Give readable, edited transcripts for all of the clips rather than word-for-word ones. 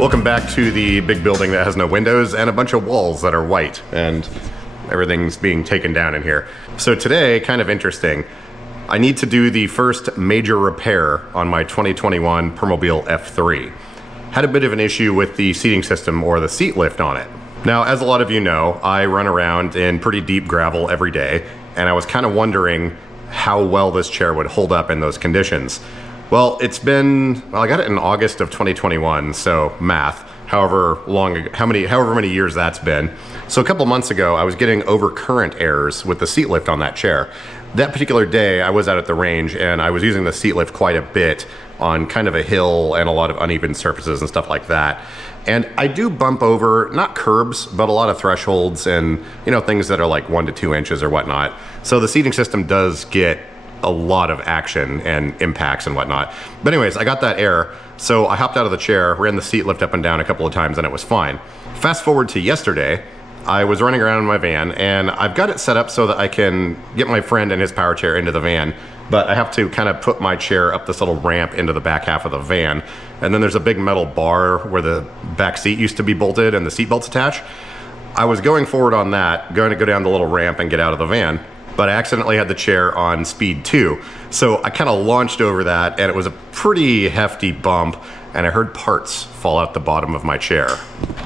Welcome back to the big building that has no windows and a bunch of walls that are white, and everything's being taken down in here. So today, kind of interesting, I need to do the first major repair on my 2021 Permobil F3. Had a bit of an issue with the seating system or the seat lift on it. Now, as a lot of you know, I run around in pretty deep gravel every day, and I was kind of wondering how well this chair would hold up in those conditions. Well, I got it in August of 2021, so math, however many years that's been. So a couple months ago, I was getting overcurrent errors with the seat lift on that chair. That particular day, I was out at the range and I was using the seat lift quite a bit on kind of a hill and a lot of uneven surfaces and stuff like that. And I do bump over, not curbs, but a lot of thresholds and, you know, things that are like 1 to 2 inches or whatnot. So the seating system does get a lot of action and impacts and whatnot. But anyways, I got that error. So I hopped out of the chair, ran the seat lift up and down a couple of times and it was fine. Fast forward to yesterday, I was running around in my van and I've got it set up so that I can get my friend and his power chair into the van, but I have to kind of put my chair up this little ramp into the back half of the van. And then there's a big metal bar where the back seat used to be bolted and the seat belts attach. I was going forward on that, going to go down the little ramp and get out of the van, but I accidentally had the chair on speed 2. So I kind of launched over that and it was a pretty hefty bump and I heard parts fall out the bottom of my chair.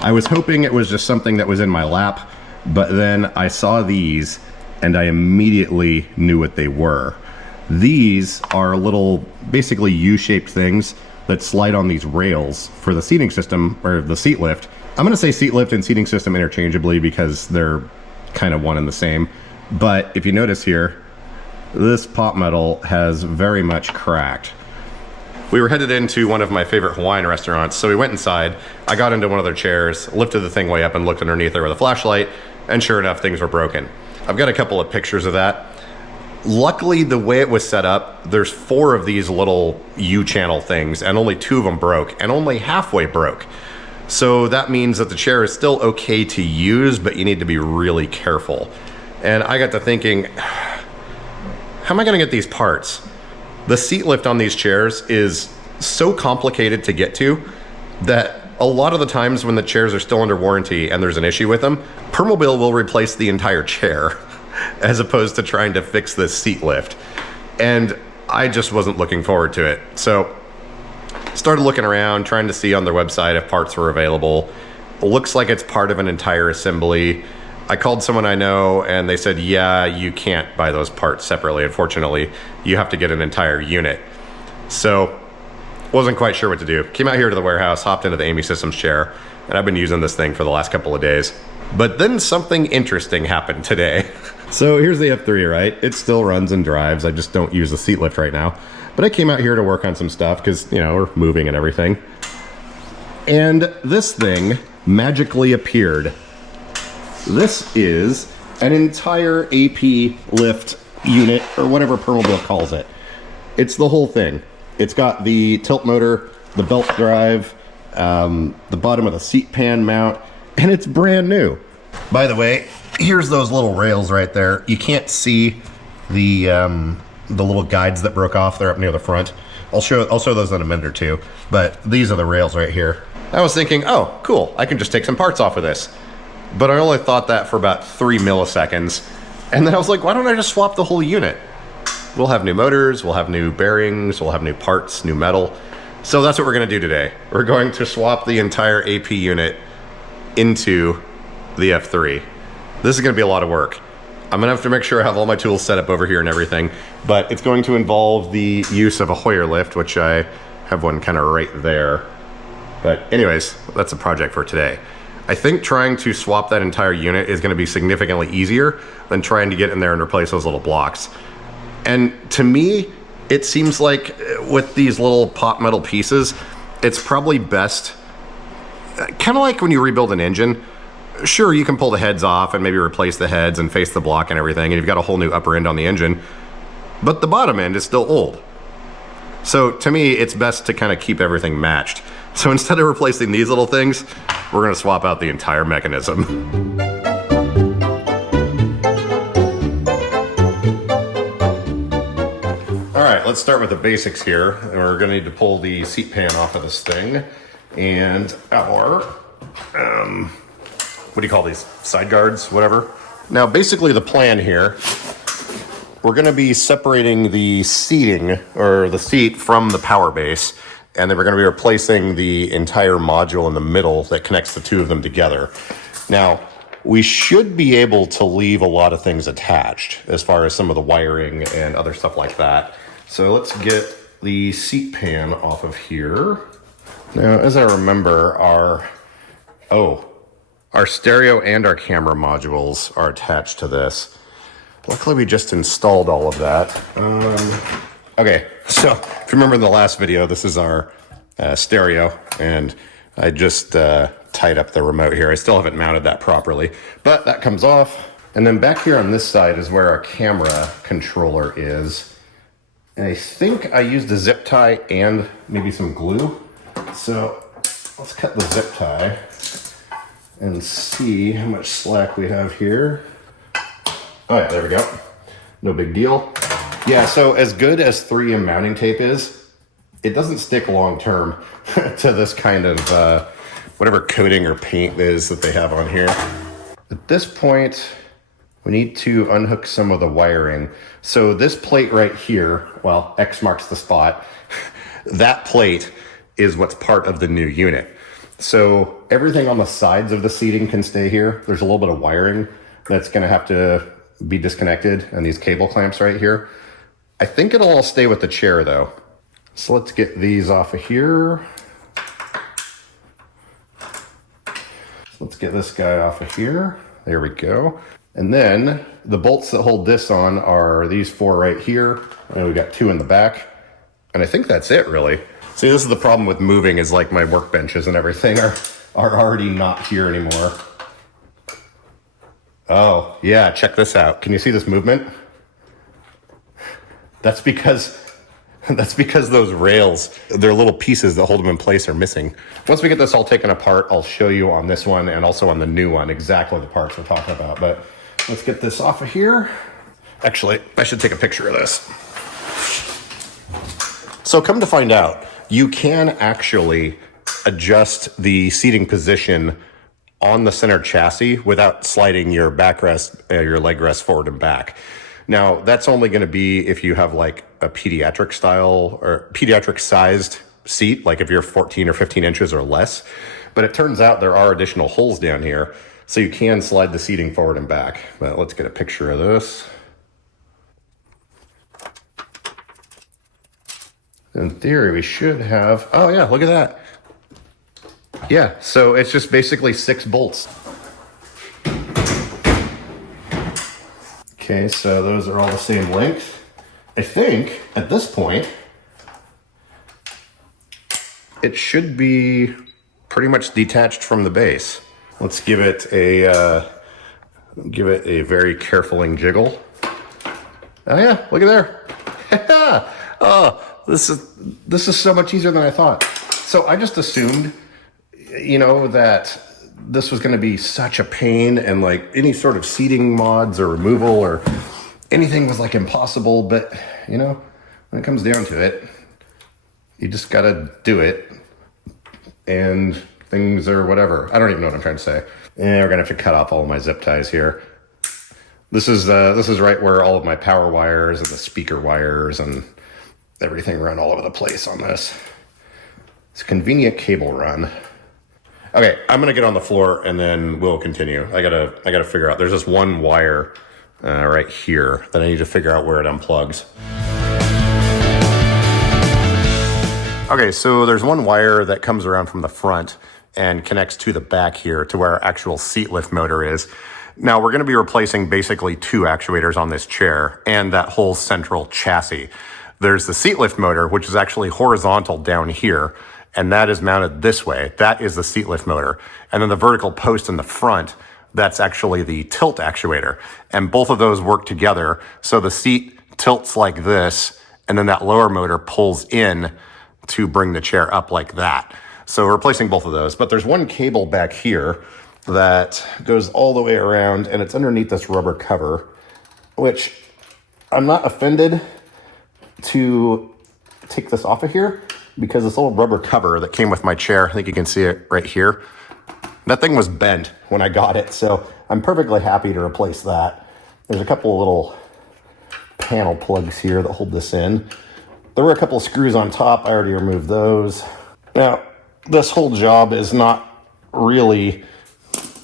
I was hoping it was just something that was in my lap, but then I saw these and I immediately knew what they were. These are little, basically U-shaped things that slide on these rails for the seating system, or the seat lift. I'm gonna say seat lift and seating system interchangeably because they're kind of one and the same. But if you notice here, this pot metal has very much cracked. We were headed into one of my favorite Hawaiian restaurants, so we went inside. I got into one of their chairs, lifted the thing way up and looked underneath there with a flashlight, and sure enough, things were broken. I've got a couple of pictures of that. Luckily, the way it was set up, there's 4 of these little U-channel things, and only 2 of them broke, and only halfway broke. So that means that the chair is still okay to use, but you need to be really careful. And I got to thinking, how am I gonna get these parts? The seat lift on these chairs is so complicated to get to that a lot of the times when the chairs are still under warranty and there's an issue with them, Permobil will replace the entire chair as opposed to trying to fix this seat lift. And I just wasn't looking forward to it. So started looking around, trying to see on their website if parts were available. It looks like it's part of an entire assembly. I called someone I know and they said, yeah, you can't buy those parts separately, unfortunately. You have to get an entire unit. So, wasn't quite sure what to do. Came out here to the warehouse, hopped into the Amy Systems chair, and I've been using this thing for the last couple of days. But then something interesting happened today. So here's the F3, right? It still runs and drives. I just don't use the seat lift right now. But I came out here to work on some stuff because, you know, we're moving and everything. And this thing magically appeared. This is an entire AP lift unit, or whatever Permobil calls it. It's the whole thing. It's got the tilt motor, the belt drive, the bottom of the seat pan mount, and it's brand new. By the way, here's those little rails right there. You can't see the little guides that broke off. They're up near the front. I'll show those in a minute or two, but these are the rails right here. I was thinking, oh, cool, I can just take some parts off of this. But I only thought that for about 3 milliseconds. And then I was like, why don't I just swap the whole unit? We'll have new motors, we'll have new bearings, we'll have new parts, new metal. So that's what we're gonna do today. We're going to swap the entire AP unit into the F3. This is gonna be a lot of work. I'm gonna have to make sure I have all my tools set up over here and everything, but it's going to involve the use of a Hoyer lift, which I have one kind of right there. But anyways, that's a project for today. I think trying to swap that entire unit is gonna be significantly easier than trying to get in there and replace those little blocks. And to me, it seems like with these little pot metal pieces, it's probably best, kind of like when you rebuild an engine. Sure, you can pull the heads off and maybe replace the heads and face the block and everything, and you've got a whole new upper end on the engine, but the bottom end is still old. So to me, it's best to kind of keep everything matched. So instead of replacing these little things, we're gonna swap out the entire mechanism. All right, let's start with the basics here. And we're gonna need to pull the seat pan off of this thing. and our, what do you call these? Side guards, whatever. Now, basically the plan here, we're gonna be separating the seating, or the seat, from the power base, and then we're gonna be replacing the entire module in the middle that connects the two of them together. Now, we should be able to leave a lot of things attached as far as some of the wiring and other stuff like that. So let's get the seat pan off of here. Now, as I remember, our stereo and our camera modules are attached to this. Luckily, we just installed all of that. Okay, so if you remember in the last video, this is our stereo, and I just tied up the remote here. I still haven't mounted that properly, but that comes off. And then back here on this side is where our camera controller is. And I think I used a zip tie and maybe some glue. So let's cut the zip tie and see how much slack we have here. Oh yeah, there we go. No big deal. Yeah, so as good as 3M mounting tape is, it doesn't stick long term to this kind of whatever coating or paint is that they have on here. At this point, we need to unhook some of the wiring. So this plate right here, well, X marks the spot. That plate is what's part of the new unit. So everything on the sides of the seating can stay here. There's a little bit of wiring that's gonna have to be disconnected, and these cable clamps right here. I think it'll all stay with the chair though. So let's get these off of here. Let's get this guy off of here. There we go. And then the bolts that hold this on are these 4 right here. And we got 2 in the back. And I think that's it really. See, this is the problem with moving, is like my workbenches and everything are already not here anymore. Oh yeah, check this out. Can you see this movement? That's because those rails, their little pieces that hold them in place, are missing. Once we get this all taken apart, I'll show you on this one and also on the new one exactly the parts we're talking about. But let's get this off of here. Actually, I should take a picture of this. So come to find out, you can actually adjust the seating position on the center chassis without sliding your backrest, your leg rest forward and back. Now, that's only going to be if you have like a pediatric style or pediatric sized seat, like if you're 14 or 15 inches or less. But it turns out there are additional holes down here, so you can slide the seating forward and back. But let's get a picture of this. In theory, we should have, oh yeah, look at that. Yeah, so it's just basically 6 bolts. Okay, so those are all the same length. I think at this point, it should be pretty much detached from the base. Let's give it a very careful jiggle. Oh yeah, look at there. Oh, this is so much easier than I thought. So I just assumed, you know, that this was going to be such a pain, and like any sort of seating mods or removal or anything was like impossible. But you know, when it comes down to it, you just got to do it, and things are whatever. I don't even know what I'm trying to say. And we're gonna have to cut off all of my zip ties here. This is right where all of my power wires and the speaker wires and everything run all over the place on this. It's a convenient cable run. Okay, I'm gonna get on the floor and then we'll continue. I gotta figure out. There's this one wire right here that I need to figure out where it unplugs. Okay, so there's one wire that comes around from the front and connects to the back here to where our actual seat lift motor is. Now we're gonna be replacing basically 2 actuators on this chair and that whole central chassis. There's the seat lift motor, which is actually horizontal down here, and that is mounted this way. That is the seat lift motor. And then the vertical post in the front, that's actually the tilt actuator. And both of those work together. So the seat tilts like this, and then that lower motor pulls in to bring the chair up like that. So we're replacing both of those. But there's one cable back here that goes all the way around, and it's underneath this rubber cover, which I'm not offended to take this off of here, because this little rubber cover that came with my chair, I think you can see it right here, that thing was bent when I got it, so I'm perfectly happy to replace that. There's a couple of little panel plugs here that hold this in. There were a couple of screws on top. I already removed those. Now, this whole job is not really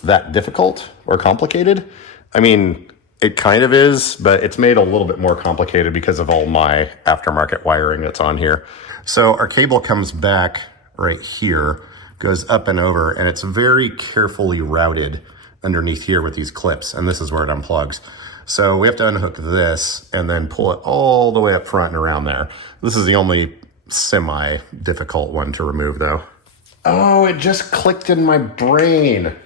that difficult or complicated. I mean, it kind of is, but it's made a little bit more complicated because of all my aftermarket wiring that's on here. So our cable comes back right here, goes up and over, and it's very carefully routed underneath here with these clips, and this is where it unplugs. So we have to unhook this and then pull it all the way up front and around there. This is the only semi-difficult one to remove though. Oh, it just clicked in my brain.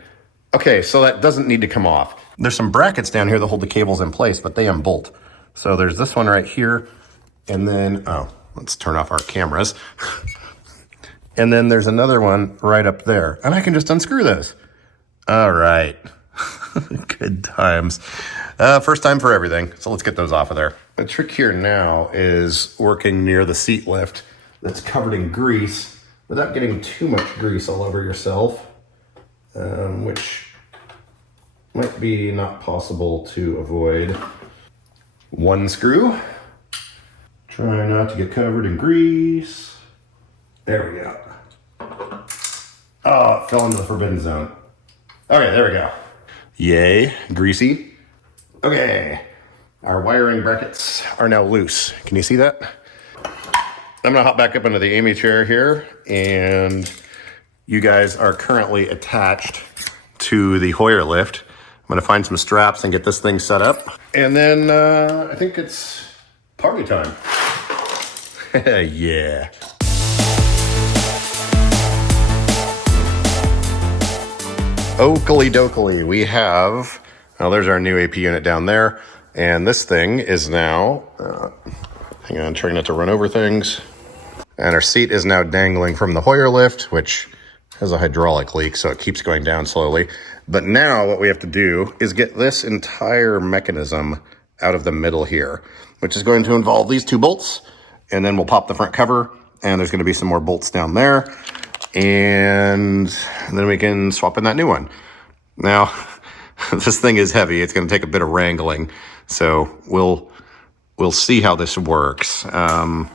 Okay, so that doesn't need to come off. There's some brackets down here that hold the cables in place, but they unbolt. So there's this one right here, and then, oh, let's turn off our cameras. And then there's another one right up there, and I can just unscrew those. All right, good times. First time for everything, so let's get those off of there. The trick here now is working near the seat lift that's covered in grease without getting too much grease all over yourself, which might be not possible to avoid. One screw. Try not to get covered in grease. There we go. Oh, it fell into the forbidden zone. Okay, there we go. Yay, greasy. Okay, our wiring brackets are now loose. Can you see that? I'm gonna hop back up into the Amy chair here, and you guys are currently attached to the Hoyer lift. I'm gonna find some straps and get this thing set up. And then I think it's party time. Yeah. Oakley dokley, we have, well, there's our new AP unit down there. And this thing is now, hang on, trying not to run over things. And our seat is now dangling from the Hoyer lift, which has a hydraulic leak, so it keeps going down slowly. But now what we have to do is get this entire mechanism out of the middle here, which is going to involve these two bolts. And then we'll pop the front cover, and there's gonna be some more bolts down there. And then we can swap in that new one. Now, this thing is heavy. It's gonna take a bit of wrangling. So we'll see how this works. I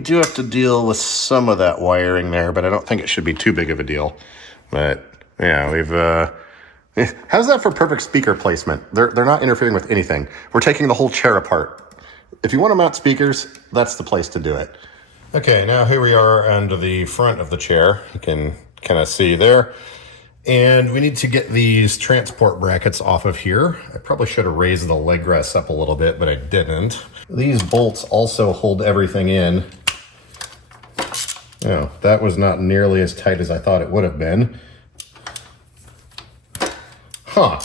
do have to deal with some of that wiring there, but I don't think it should be too big of a deal. But yeah, how's that for perfect speaker placement? They're not interfering with anything. We're taking the whole chair apart. If you want to mount speakers, that's the place to do it. Okay, now here we are under the front of the chair. You can kind of see there. And we need to get these transport brackets off of here. I probably should have raised the leg rest up a little bit, but I didn't. These bolts also hold everything in. Oh, that was not nearly as tight as I thought it would have been. Huh.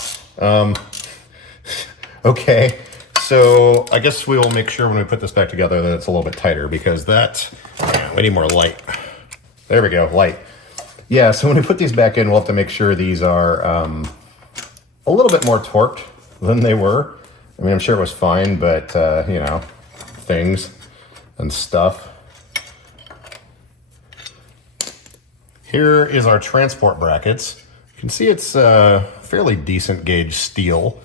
Okay. So I guess we will make sure when we put this back together that it's a little bit tighter, because we need more light. There we go, light. Yeah, so when we put these back in, we'll have to make sure these are a little bit more torqued than they were. I mean, I'm sure it was fine, but you know, things and stuff. Here is our transport brackets. You can see it's fairly decent gauge steel,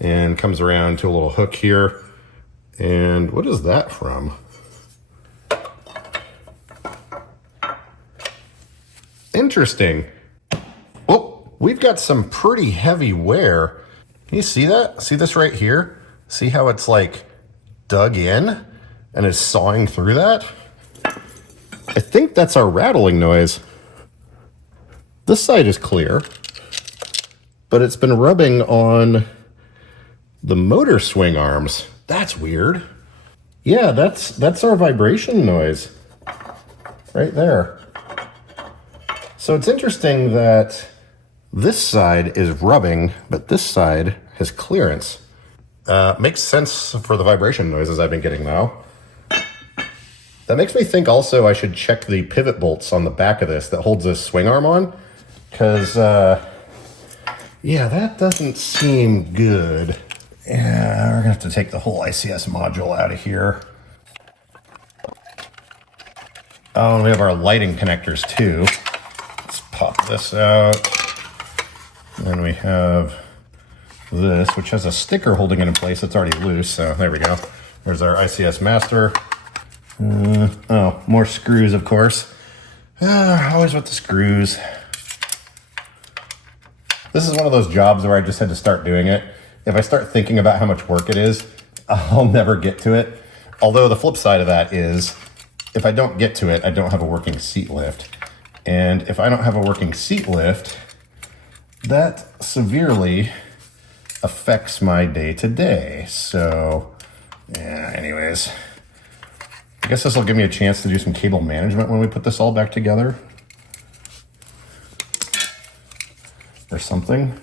and comes around to a little hook here. And what is that from? Interesting. Oh, we've got some pretty heavy wear. Can you see that? See this right here? See how it's like dug in and is sawing through that? I think that's our rattling noise. This side is clear, but it's been rubbing on the motor swing arms. That's weird. Yeah, that's our vibration noise right there. So it's interesting that this side is rubbing, but this side has clearance. Makes sense for the vibration noises I've been getting though. That makes me think also I should check the pivot bolts on the back of this that holds this swing arm on, because yeah, that doesn't seem good. Yeah, we're gonna have to take the whole ICS module out of here. Oh, and we have our lighting connectors too. Let's pop this out. And then we have this, which has a sticker holding it in place. It's already loose, so there we go. There's our ICS master. Oh, more screws, of course. Always with the screws. This is one of those jobs where I just had to start doing it. If I start thinking about how much work it is, I'll never get to it. Although the flip side of that is, if I don't get to it, I don't have a working seat lift. And if I don't have a working seat lift, that severely affects my day-to-day. So, yeah, anyways. I guess this will give me a chance to do some cable management when we put this all back together. Or something.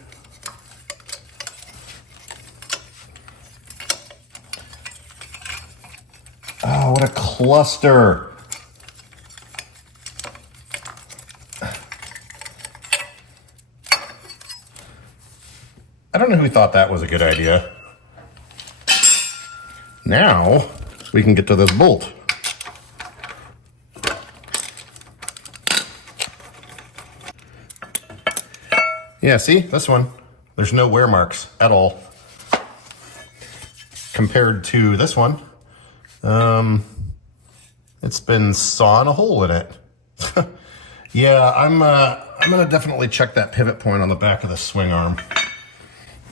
Oh, what a cluster. I don't know who thought that was a good idea. Now, we can get to this bolt. Yeah, see, this one, there's no wear marks at all. Compared to this one, it's been sawing a hole in it. Yeah, I'm gonna definitely check that pivot point on the back of the swing arm.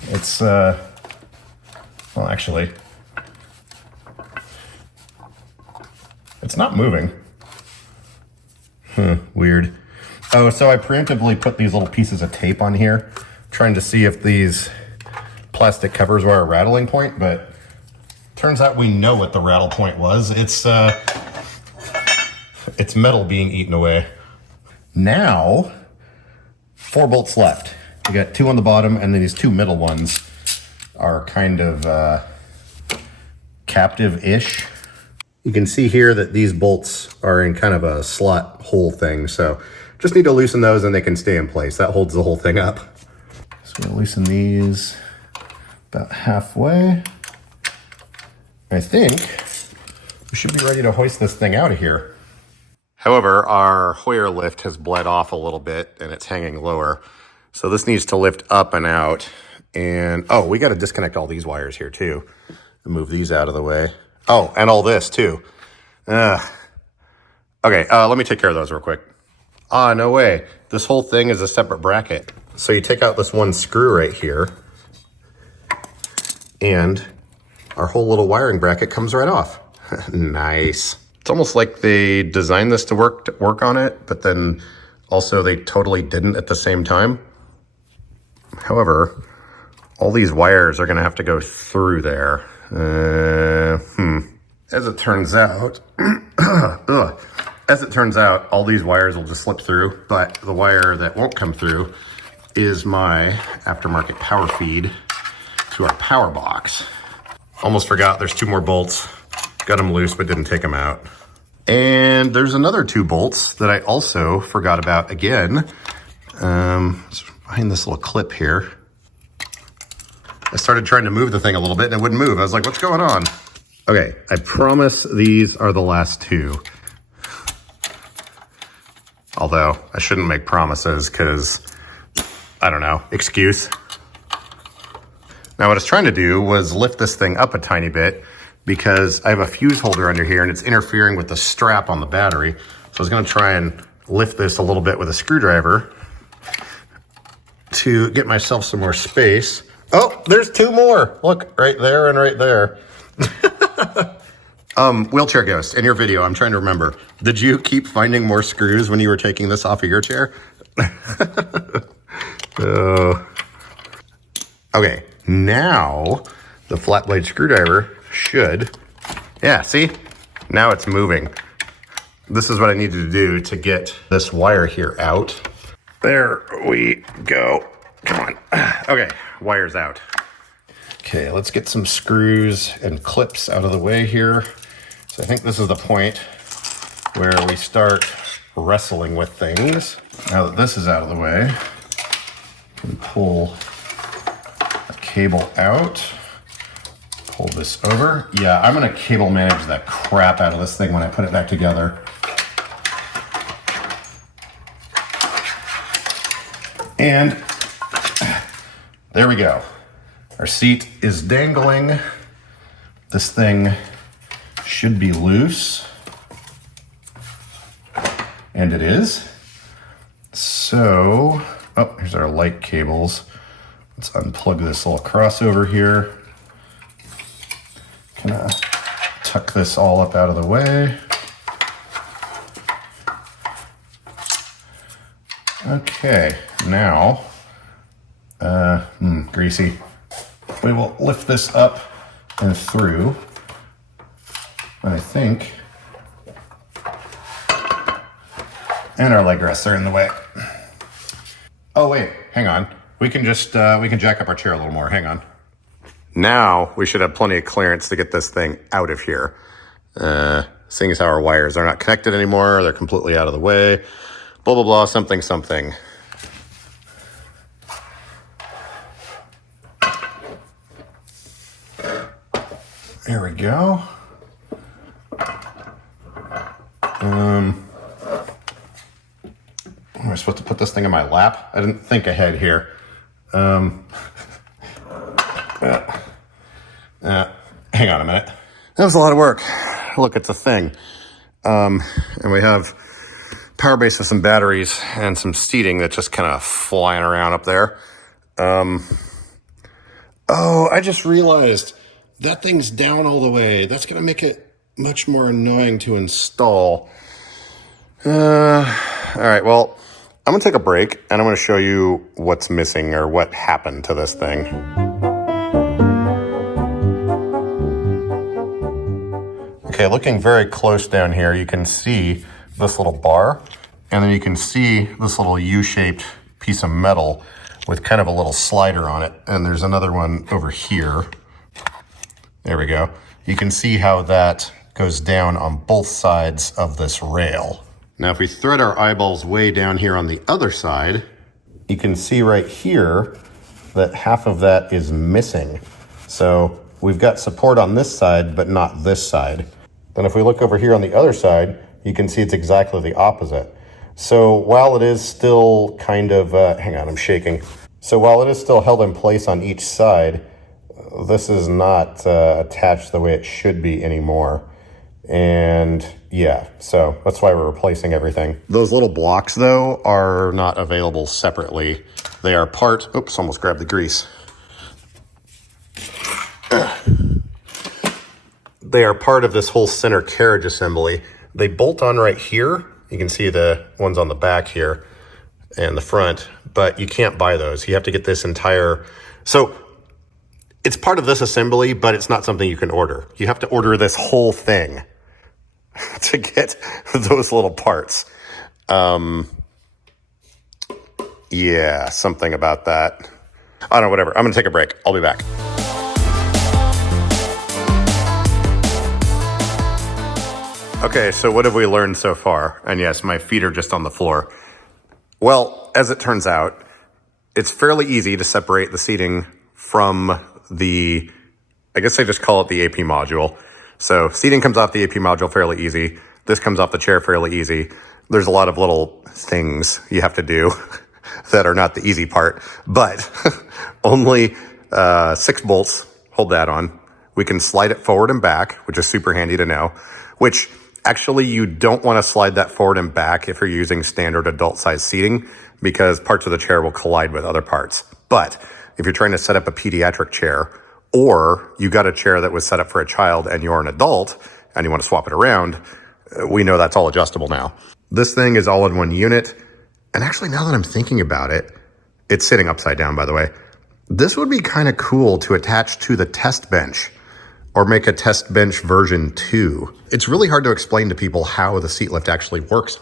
It's, well, actually, it's not moving. Weird. Oh, so I preemptively put these little pieces of tape on here, trying to see if these plastic covers were a rattling point, but turns out we know what the rattle point was. It's metal being eaten away. Now, 4 bolts left. We got 2 on the bottom, and then these 2 middle ones are kind of captive-ish. You can see here that these bolts are in kind of a slot hole thing, so just need to loosen those and they can stay in place. That holds the whole thing up. So we'll loosen these about halfway. I think we should be ready to hoist this thing out of here. However, our Hoyer lift has bled off a little bit and it's hanging lower. So this needs to lift up and out. And, oh, we got to disconnect all these wires here too and move these out of the way. Oh, and all this too. Okay, let me take care of those real quick. Ah, no way. This whole thing is a separate bracket. So you take out this one screw right here, and our whole little wiring bracket comes right off. Nice. It's almost like they designed this to work on it, but then also they totally didn't at the same time. However, all these wires are gonna have to go through there. As it turns out, all these wires will just slip through, but the wire that won't come through is my aftermarket power feed to our power box. Almost forgot there's 2 more bolts. Got them loose, but didn't take them out. And there's another 2 bolts that I also forgot about again. It's behind this little clip here. I started trying to move the thing a little bit and it wouldn't move. I was like, what's going on? Okay, I promise these are the last 2. Although, I shouldn't make promises because, I don't know, excuse. Now what I was trying to do was lift this thing up a tiny bit because I have a fuse holder under here and it's interfering with the strap on the battery. So I was gonna try and lift this a little bit with a screwdriver to get myself some more space. Oh, there's 2 more. Look, right there and right there. Wheelchair Ghost, in your video, I'm trying to remember, did you keep finding more screws when you were taking this off of your chair? Okay, now the flat blade screwdriver should, yeah, see? Now it's moving. This is what I needed to do to get this wire here out. There we go. Come on. Okay, wire's out. Okay, let's get some screws and clips out of the way here. So I think this is the point where we start wrestling with things. Now that this is out of the way, we can pull a cable out, pull this over. Yeah, I'm gonna cable manage the crap out of this thing when I put it back together. And there we go. Our seat is dangling. This thing should be loose. And it is. So, oh, here's our light cables. Let's unplug this little crossover here. Kind of tuck this all up out of the way. Okay, now, greasy. We will lift this up and through. I think. And our leg rests are in the way. Oh wait, hang on. We can just, we can jack up our chair a little more, hang on. Now we should have plenty of clearance to get this thing out of here. Seeing as how our wires are not connected anymore, they're completely out of the way. Blah, blah, blah, something, something. There we go. Am I supposed to put this thing in my lap? I didn't think ahead here. Hang on a minute. That was a lot of work. Look, it's a thing. And we have power base with some batteries and some seating that's just kind of flying around up there. Oh, I just realized that thing's down all the way. That's going to make it much more annoying to install. All right, well, I'm going to take a break and I'm going to show you what's missing or what happened to this thing. Okay, looking very close down here, you can see this little bar, and then you can see this little U-shaped piece of metal with kind of a little slider on it. And there's another one over here. There we go. You can see how that goes down on both sides of this rail. Now, if we thread our eyeballs way down here on the other side, you can see right here that half of that is missing. So we've got support on this side, but not this side. Then if we look over here on the other side, you can see it's exactly the opposite. So while it is still kind of, hang on, I'm shaking. So while it is still held in place on each side, this is not attached the way it should be anymore. And yeah, so that's why we're replacing everything. Those little blocks though are not available separately. They are part, oops, almost grabbed the grease. They are part of this whole center carriage assembly. They bolt on right here. You can see the ones on the back here and the front, but you can't buy those. You have to get this entire, so it's part of this assembly, but it's not something you can order. You have to order this whole thing to get those little parts. Yeah, something about that. I don't know, whatever. I'm gonna take a break. I'll be back. Okay, so what have we learned so far? And yes, my feet are just on the floor. Well, as it turns out, it's fairly easy to separate the seating from the, I guess I just call it the AP module. So seating comes off the AP module fairly easy. This comes off the chair fairly easy. There's a lot of little things you have to do that are not the easy part, but only 6 bolts hold that on. We can slide it forward and back, which is super handy to know, which actually you don't want to slide that forward and back if you're using standard adult size seating because parts of the chair will collide with other parts. But if you're trying to set up a pediatric chair, or you got a chair that was set up for a child and you're an adult and you want to swap it around, we know that's all adjustable now. This thing is all in one unit. And actually, now that I'm thinking about it, it's sitting upside down, by the way. This would be kind of cool to attach to the test bench or make a test bench version 2. It's really hard to explain to people how the seat lift actually works.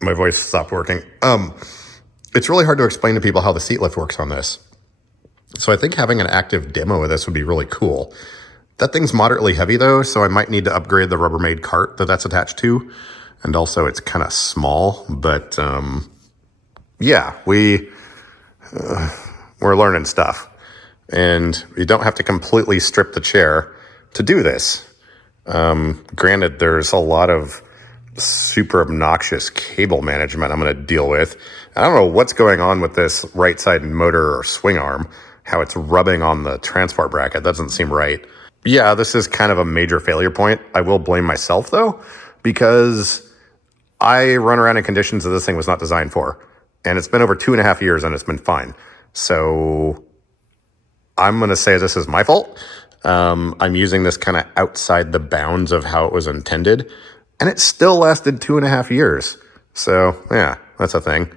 My voice stopped working. It's really hard to explain to people how the seat lift works on this. So I think having an active demo of this would be really cool. That thing's moderately heavy though, so I might need to upgrade the Rubbermaid cart that's attached to. And also it's kind of small, but yeah, we're learning stuff. And you don't have to completely strip the chair to do this. Granted, there's a lot of super obnoxious cable management I'm going to deal with. I don't know what's going on with this right side motor or swing arm, how it's rubbing on the transport bracket. Doesn't seem right. Yeah, this is kind of a major failure point. I will blame myself though, because I run around in conditions that this thing was not designed for. And it's been over 2.5 years and it's been fine. So I'm going to say this is my fault. I'm using this kind of outside the bounds of how it was intended. And it still lasted 2.5 years. So yeah, that's a thing.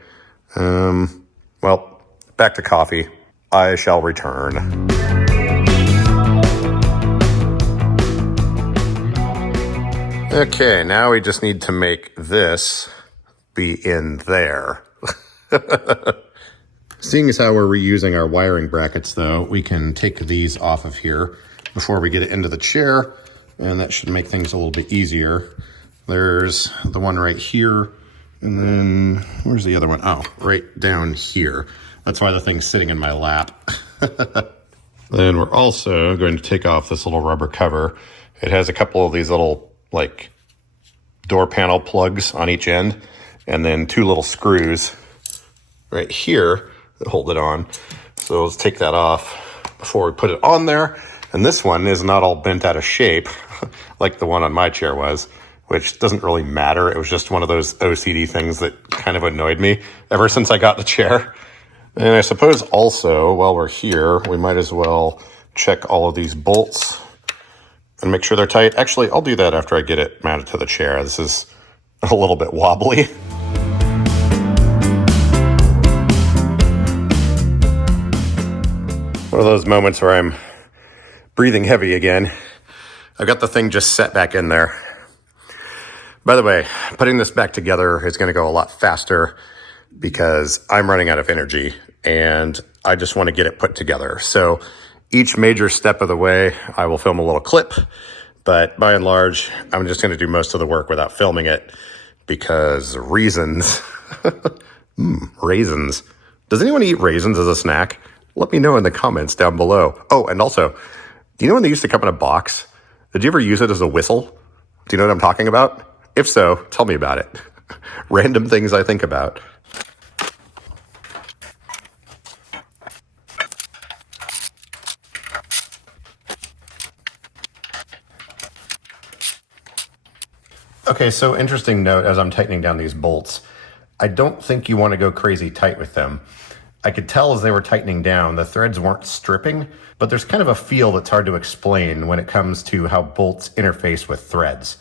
Well, back to coffee. I shall return. Okay, now we just need to make this be in there. Seeing as how we're reusing our wiring brackets though, we can take these off of here before we get it into the chair, and that should make things a little bit easier. There's the one right here, and then where's the other one? Oh, right down here. That's why the thing's sitting in my lap. Then we're also going to take off this little rubber cover. It has a couple of these little like door panel plugs on each end, and then 2 little screws right here that hold it on. So let's take that off before we put it on there. And this one is not all bent out of shape like the one on my chair was, which doesn't really matter. It was just one of those OCD things that kind of annoyed me ever since I got the chair. And I suppose also, while we're here, we might as well check all of these bolts and make sure they're tight. Actually, I'll do that after I get it mounted to the chair. This is a little bit wobbly. One of those moments where I'm breathing heavy again. I've got the thing just set back in there. By the way, putting this back together is going to go a lot faster because I'm running out of energy and I just want to get it put together. So each major step of the way, I will film a little clip, but by and large, I'm just going to do most of the work without filming it because reasons. Raisins. Does anyone eat raisins as a snack? Let me know in the comments down below. Oh, and also, do you know when they used to come in a box? Did you ever use it as a whistle? Do you know what I'm talking about? If so, tell me about it. Random things I think about. Okay, so interesting note as I'm tightening down these bolts. I don't think you want to go crazy tight with them. I could tell as they were tightening down, the threads weren't stripping, but there's kind of a feel that's hard to explain when it comes to how bolts interface with threads.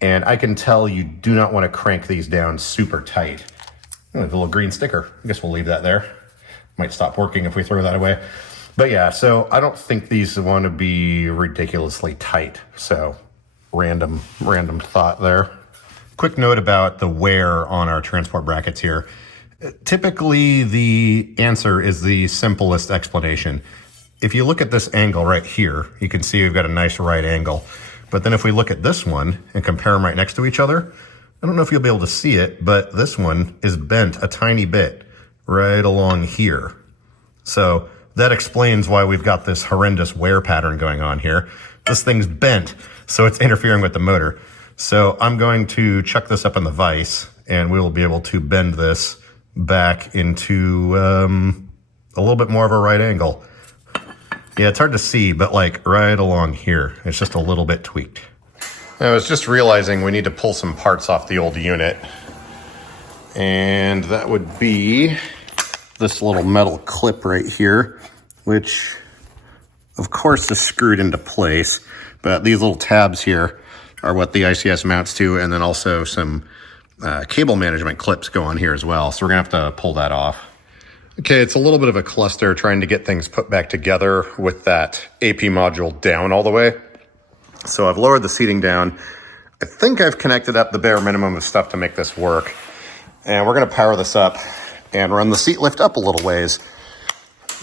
And I can tell you do not want to crank these down super tight. Oh, the little green sticker. I guess we'll leave that there. Might stop working if we throw that away. But yeah, so I don't think these want to be ridiculously tight. So random thought there. Quick note about the wear on our transport brackets here. Typically, the answer is the simplest explanation. If you look at this angle right here, you can see we've got a nice right angle. But then if we look at this one and compare them right next to each other, I don't know if you'll be able to see it, but this one is bent a tiny bit right along here. So that explains why we've got this horrendous wear pattern going on here. This thing's bent, so it's interfering with the motor. So I'm going to chuck this up in the vise, and we will be able to bend this back into a little bit more of a right angle. Yeah, it's hard to see, but like right along here, it's just a little bit tweaked. I was just realizing we need to pull some parts off the old unit. And that would be this little metal clip right here, which of course is screwed into place. But these little tabs here are what the ICS mounts to, and then also some cable management clips go on here as well. So we're gonna have to pull that off. Okay, it's a little bit of a cluster trying to get things put back together with that AP module down all the way. So I've lowered the seating down. I think I've connected up the bare minimum of stuff to make this work. And we're gonna power this up and run the seat lift up a little ways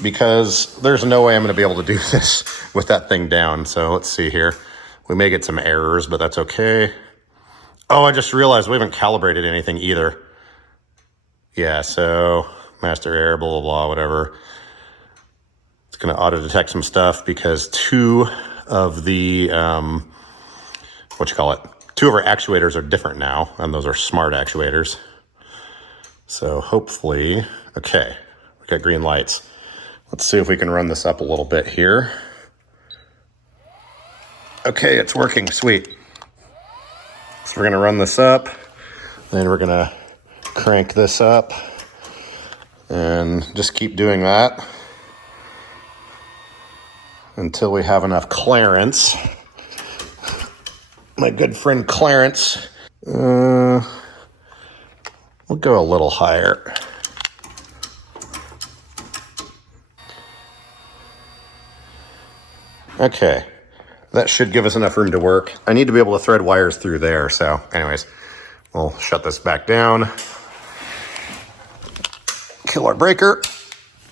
because there's no way I'm gonna be able to do this with that thing down. So let's see here. We may get some errors, but that's okay. Oh, I just realized we haven't calibrated anything either. Yeah, so master error, blah, blah, blah, whatever. It's gonna auto detect some stuff because two Two of our actuators are different now, and those are smart actuators. So hopefully, okay, we got green lights. Let's see if we can run this up a little bit here. Okay, it's working, sweet. So we're gonna run this up, then we're gonna crank this up, and just keep doing that until we have enough clearance. My good friend Clarence, we'll go a little higher. Okay, that should give us enough room to work. I need to be able to thread wires through there, so anyways, we'll shut this back down, kill our breaker,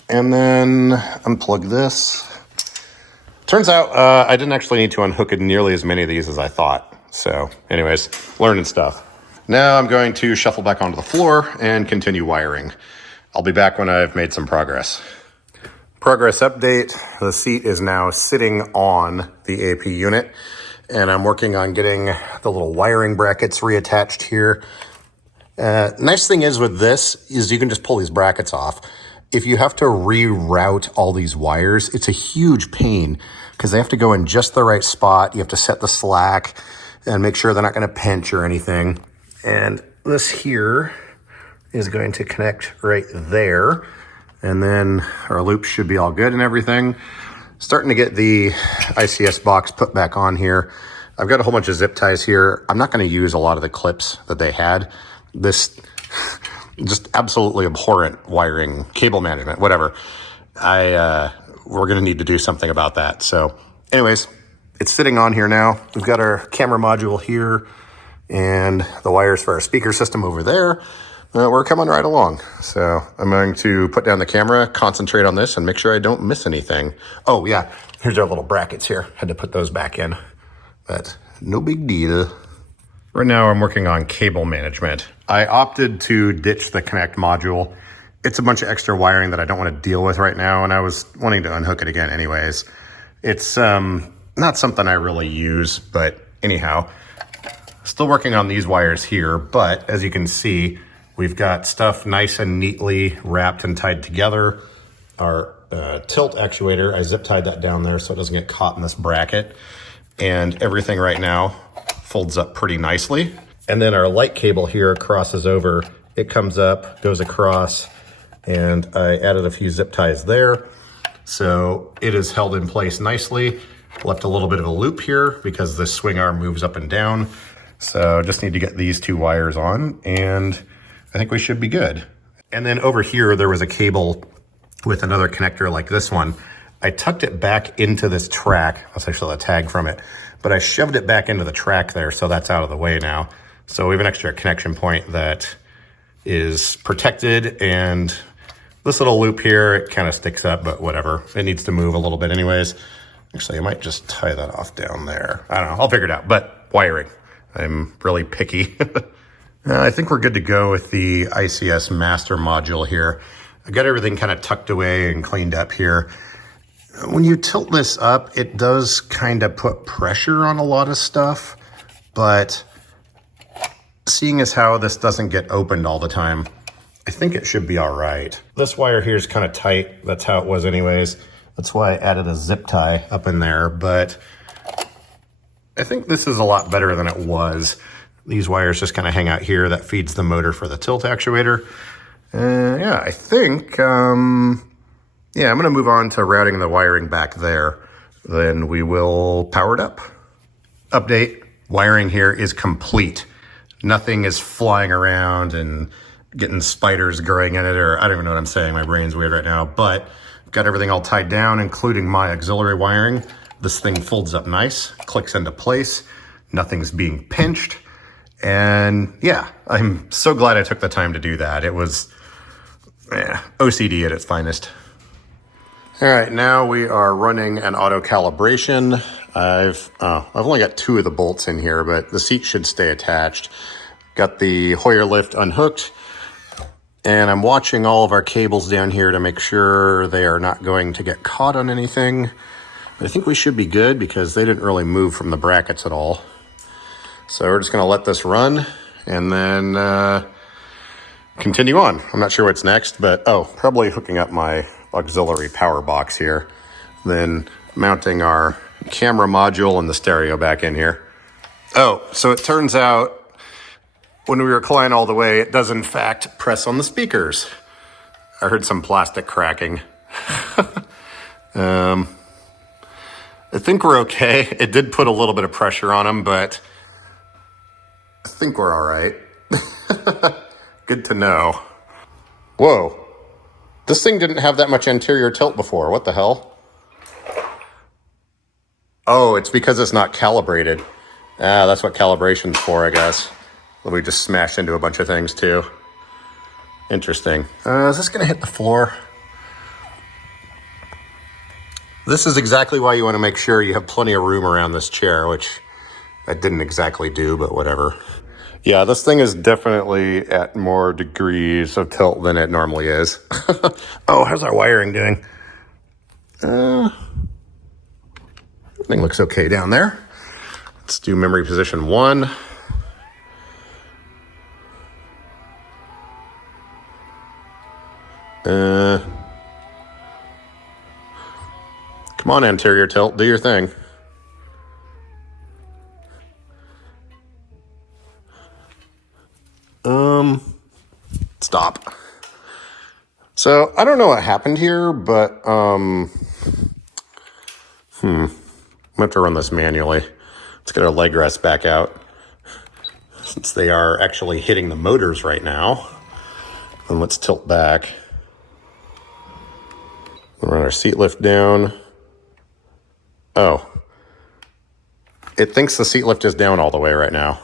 and then unplug this. Turns out I didn't actually need to unhook it nearly as many of these as I thought. So anyways, learning stuff. Now I'm going to shuffle back onto the floor and continue wiring. I'll be back when I've made some progress. Progress update. The seat is now sitting on the AP unit, and I'm working on getting the little wiring brackets reattached here. Nice thing is with this is you can just pull these brackets off. If you have to reroute all these wires, it's a huge pain because they have to go in just the right spot. You have to set the slack and make sure they're not going to pinch or anything. And this here is going to connect right there. And then our loop should be all good and everything. Starting to get the ICS box put back on here. I've got a whole bunch of zip ties here. I'm not going to use a lot of the clips that they had. This just absolutely abhorrent wiring, cable management, whatever. We're going to need to do something about that. So anyways, it's sitting on here now. We've got our camera module here and the wires for our speaker system over there. We're coming right along. So I'm going to put down the camera, concentrate on this, and make sure I don't miss anything. Oh yeah, here's our little brackets here. Had to put those back in, but no big deal. Right now I'm working on cable management. I opted to ditch the Connect module. It's a bunch of extra wiring that I don't want to deal with right now, and I was wanting to unhook it again anyways. It's not something I really use, but anyhow, still working on these wires here, but as you can see, we've got stuff nice and neatly wrapped and tied together. Our tilt actuator, I zip tied that down there so it doesn't get caught in this bracket, and everything right now folds up pretty nicely. And then our light cable here crosses over. It comes up, goes across, and I added a few zip ties there. So it is held in place nicely. Left a little bit of a loop here because this swing arm moves up and down. So just need to get these two wires on, and I think we should be good. And then over here, there was a cable with another connector like this one. I tucked it back into this track. That's actually a tag from it, but I shoved it back into the track there, so that's out of the way now. So we have an extra connection point that is protected, and this little loop here, it kind of sticks up, but whatever. It needs to move a little bit anyways. Actually, I might just tie that off down there. I don't know, I'll figure it out, but wiring. I'm really picky. I think we're good to go with the ICS master module here. I got everything kind of tucked away and cleaned up here. When you tilt this up, it does kind of put pressure on a lot of stuff, but seeing as how this doesn't get opened all the time, I think it should be all right. This wire here is kind of tight. That's how it was anyways. That's why I added a zip tie up in there, but I think this is a lot better than it was. These wires just kind of hang out here. That feeds the motor for the tilt actuator. Yeah, I think, yeah, I'm gonna move on to routing the wiring back there. Then we will power it up. Update, wiring here is complete. Nothing is flying around and getting spiders growing in it, or I don't even know what I'm saying. My brain's weird right now, but got everything all tied down, including my auxiliary wiring. This thing folds up nice, clicks into place. Nothing's being pinched. And yeah, I'm so glad I took the time to do that. It was OCD at its finest. All right, now we are running an auto calibration. I've only got 2 of the bolts in here, but the seat should stay attached. Got the Hoyer lift unhooked, and I'm watching all of our cables down here to make sure they are not going to get caught on anything. But I think we should be good because they didn't really move from the brackets at all. So we're just gonna let this run and then continue on. I'm not sure what's next, but probably hooking up my auxiliary power box here, then mounting our camera module and the stereo back in here. Oh, so it turns out when we recline all the way, it does in fact press on the speakers. I heard some plastic cracking. I think we're okay. It did put a little bit of pressure on them, but I think we're all right. Good to know. Whoa. This thing didn't have that much anterior tilt before. What the hell? Oh, it's because it's not calibrated. That's what calibration's for, I guess. We just smashed into a bunch of things too. Interesting. Is this gonna hit the floor? This is exactly why you want to make sure you have plenty of room around this chair, which I didn't exactly do, but whatever. Yeah, this thing is definitely at more degrees of tilt than it normally is. Oh, how's our wiring doing? Everything looks okay down there. Let's do memory position 1. Come on, anterior tilt, do your thing. Stop. So I don't know what happened here, but I'm gonna have to run this manually. Let's get our leg rest back out, since they are actually hitting the motors right now. And let's tilt back. We'll run our seat lift down. Oh, it thinks the seat lift is down all the way right now.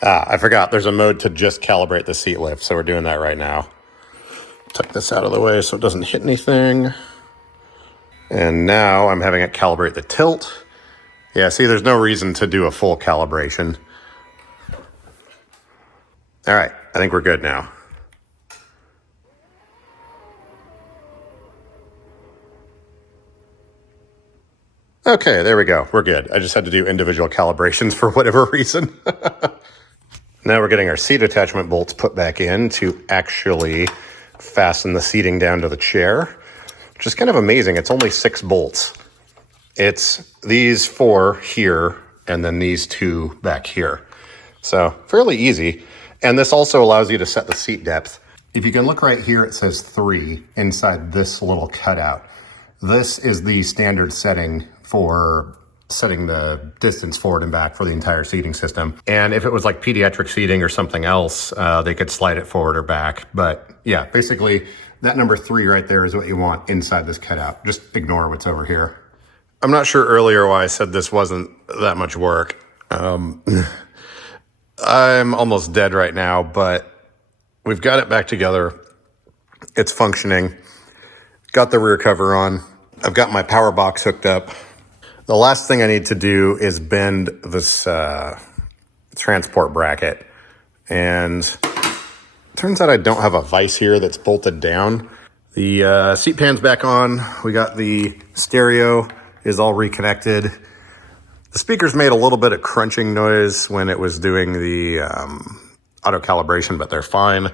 I forgot there's a mode to just calibrate the seat lift, so we're doing that right now. Tuck this out of the way so it doesn't hit anything. And now I'm having it calibrate the tilt. Yeah, see, there's no reason to do a full calibration. All right, I think we're good now. Okay, there we go. We're good. I just had to do individual calibrations for whatever reason. Now we're getting our seat attachment bolts put back in to actually fasten the seating down to the chair, which is kind of amazing. It's only 6 bolts. It's these 4 here and then these 2 back here. So fairly easy. And this also allows you to set the seat depth. If you can look right here, it says 3 inside this little cutout. This is the standard setting for setting the distance forward and back for the entire seating system. And if it was like pediatric seating or something else, they could slide it forward or back. But yeah, basically that number 3 right there is what you want inside this cutout. Just ignore what's over here. I'm not sure earlier why I said this wasn't that much work. I'm almost dead right now, but we've got it back together. It's functioning. Got the rear cover on. I've got my power box hooked up. The last thing I need to do is bend this transport bracket. And it turns out I don't have a vise here that's bolted down. The seat pan's back on. We got the stereo is all reconnected. The speakers made a little bit of crunching noise when it was doing the auto calibration, but they're fine.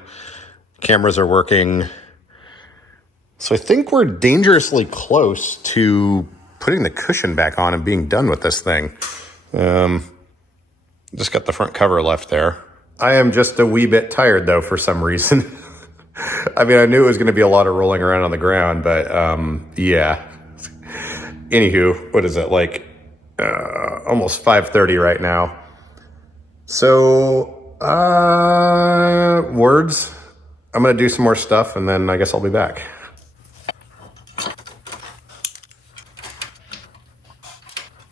Cameras are working. So I think we're dangerously close to putting the cushion back on and being done with this thing. Just got the front cover left there. I am just a wee bit tired though for some reason. I mean, I knew it was gonna be a lot of rolling around on the ground, but yeah. Anywho, what is it, like almost 5:30 right now. So, words. I'm gonna do some more stuff and then I guess I'll be back.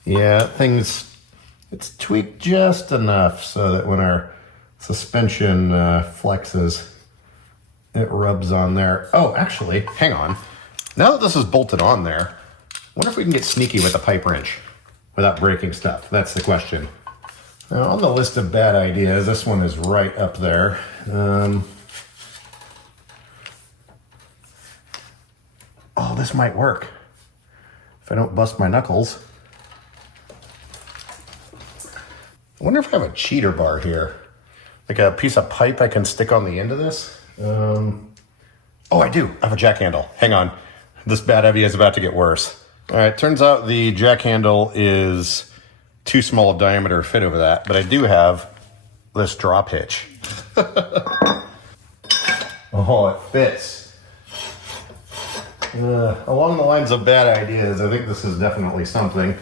Yeah, it's tweaked just enough so that when our suspension flexes, it rubs on there. Oh, actually, hang on. Now that this is bolted on there, wonder if we can get sneaky with a pipe wrench without breaking stuff. That's the question. Now, on the list of bad ideas, this one is right up there. Oh, this might work. if I don't bust my knuckles. I wonder if I have a cheater bar here. Like a piece of pipe I can stick on the end of this. Oh, I do. I have a jack handle. Hang on. This bad idea is about to get worse. All right, turns out the jack handle is too small a diameter to fit over that, but I do have this drop hitch. Oh, it fits. Along the lines of bad ideas, I think this is definitely something.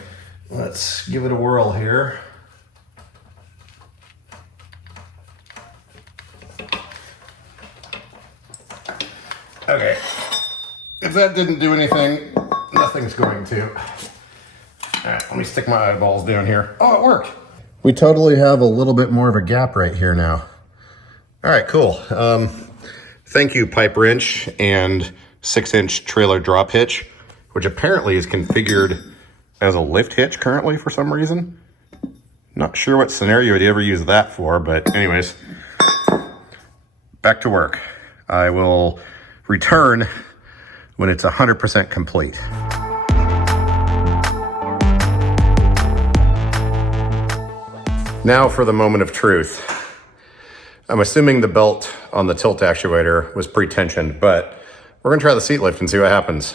Let's give it a whirl here. Okay, if that didn't do anything, nothing's going to. All right, let me stick my eyeballs down here. Oh, it worked. We totally have a little bit more of a gap right here now. All right, cool. Thank you, pipe wrench and 6-inch trailer drop hitch, which apparently is configured as a lift hitch currently for some reason. Not sure what scenario you'd ever use that for, but anyways, back to work. I will return when it's 100% complete. Now for the moment of truth. I'm assuming the belt on the tilt actuator was pre-tensioned, but we're gonna try the seat lift and see what happens.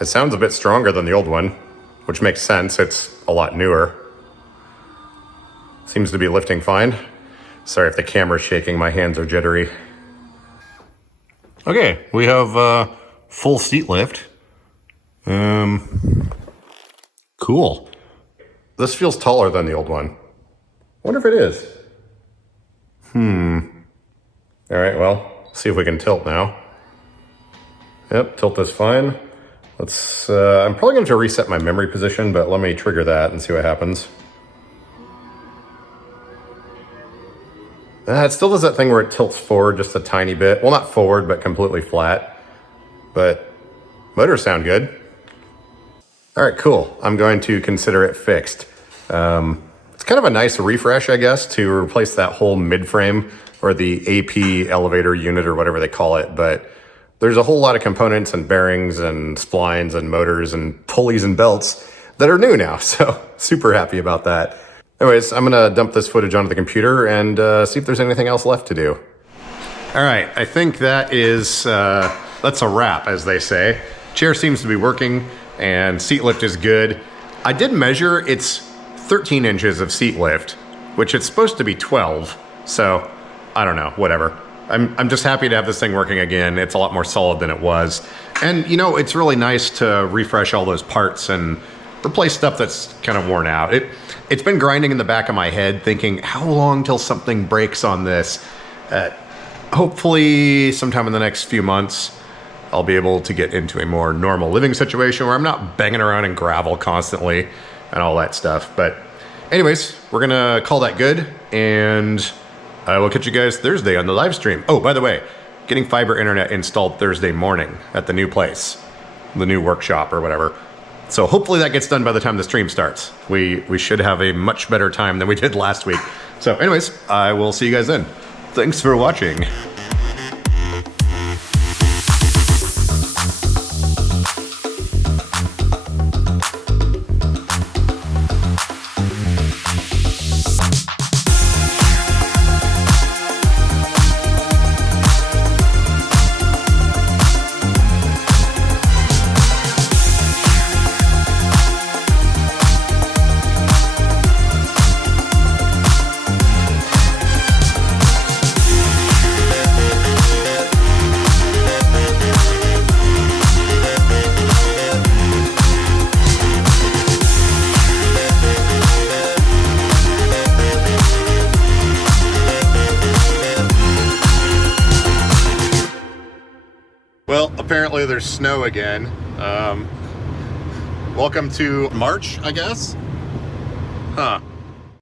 It sounds a bit stronger than the old one, which makes sense. It's a lot newer. Seems to be lifting fine. Sorry if the camera's shaking, my hands are jittery. Okay, we have full seat lift. Cool. This feels taller than the old one. Wonder if it is. All right, well, see if we can tilt now. Yep, tilt is fine. Let's, I'm probably going to reset my memory position, but let me trigger that and see what happens. It still does that thing where it tilts forward just a tiny bit. Well, not forward, but completely flat. But motors sound good. All right, cool. I'm going to consider it fixed. It's kind of a nice refresh, I guess, to replace that whole mid-frame or the AP elevator unit or whatever they call it. But there's a whole lot of components and bearings and splines and motors and pulleys and belts that are new now. So super happy about that. Anyways, I'm gonna dump this footage onto the computer and see if there's anything else left to do. All right, I think that is, that's a wrap, as they say. Chair seems to be working and seat lift is good. I did measure, it's 13 inches of seat lift, which it's supposed to be 12. So I don't know, whatever. I'm just happy to have this thing working again. It's a lot more solid than it was. And you know, it's really nice to refresh all those parts and replace stuff that's kind of worn out. It's been grinding in the back of my head thinking, how long till something breaks on this? Hopefully sometime in the next few months, I'll be able to get into a more normal living situation where I'm not banging around in gravel constantly and all that stuff. But anyways, we're gonna call that good, and I will catch you guys Thursday on the live stream. Oh, by the way, getting fiber internet installed Thursday morning at the new place, the new workshop or whatever. So hopefully that gets done by the time the stream starts. We should have a much better time than we did last week. So anyways, I will see you guys then. Thanks for watching. Well, apparently there's snow again. Welcome to March, I guess? Huh.